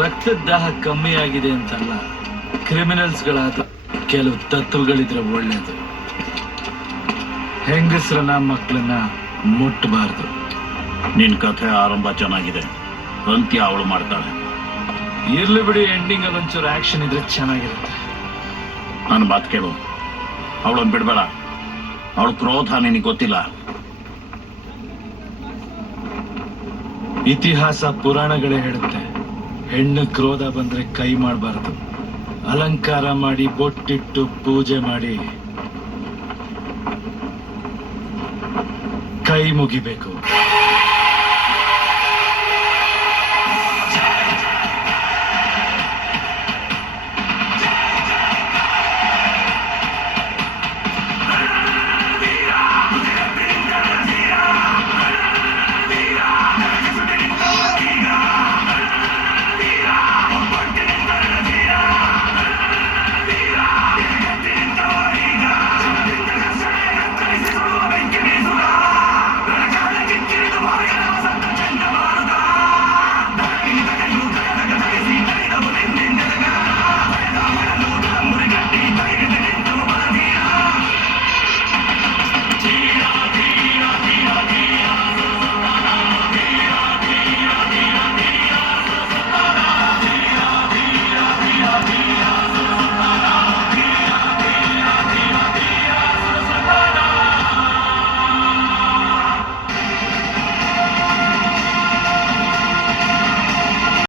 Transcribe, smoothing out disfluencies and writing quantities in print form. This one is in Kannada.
ರಕ್ತದ ದಾಹ ಕಮ್ಮಿ ಆಗಿದೆ ಅಂತಲ್ಲ, ಕ್ರಿಮಿನಲ್ಸ್ಗಳಾದ ಕೆಲವು ತತ್ವಗಳಿದ್ರೆ ಒಳ್ಳೇದು. ಹೆಂಗಸ್ರನ್ನ ಮಕ್ಕಳನ್ನ ಮುಟ್ಟಬಾರ್ದು. ನಿನ್ ಕಥೆ ಆರಂಭ ಚೆನ್ನಾಗಿದೆ, ಅಂತ್ಯ ಅವಳು ಮಾಡ್ತಾಳೆ. ಇರ್ಲಿ ಬಿಡಿ, ಎಂಡಿಂಗ್ ಅಲ್ಲಿ ಒಂಚೂರು ಆಕ್ಷನ್ ಇದ್ರೆ ಚೆನ್ನಾಗಿರುತ್ತೆ. ನನ್ನ ಮಾತು ಕೇಳು, ಅವಳನ್ನು ಬಿಡ್ಬೇಡ. ಅವಳ ಕ್ರೋಧ ನಿನಗೆ ಗೊತ್ತಿಲ್ಲ. ಇತಿಹಾಸ ಪುರಾಣಗಳೇ ಹೇಳುತ್ತೆ, ಹೆಣ್ಣು ಕ್ರೋಧ ಬಂದ್ರೆ ಕೈ ಮಾಡಬಾರ್ದು. ಅಲಂಕಾರ ಮಾಡಿ, ಬೊಟ್ಟಿಟ್ಟು ಪೂಜೆ ಮಾಡಿ ಕೈ ಮುಗಿಬೇಕು.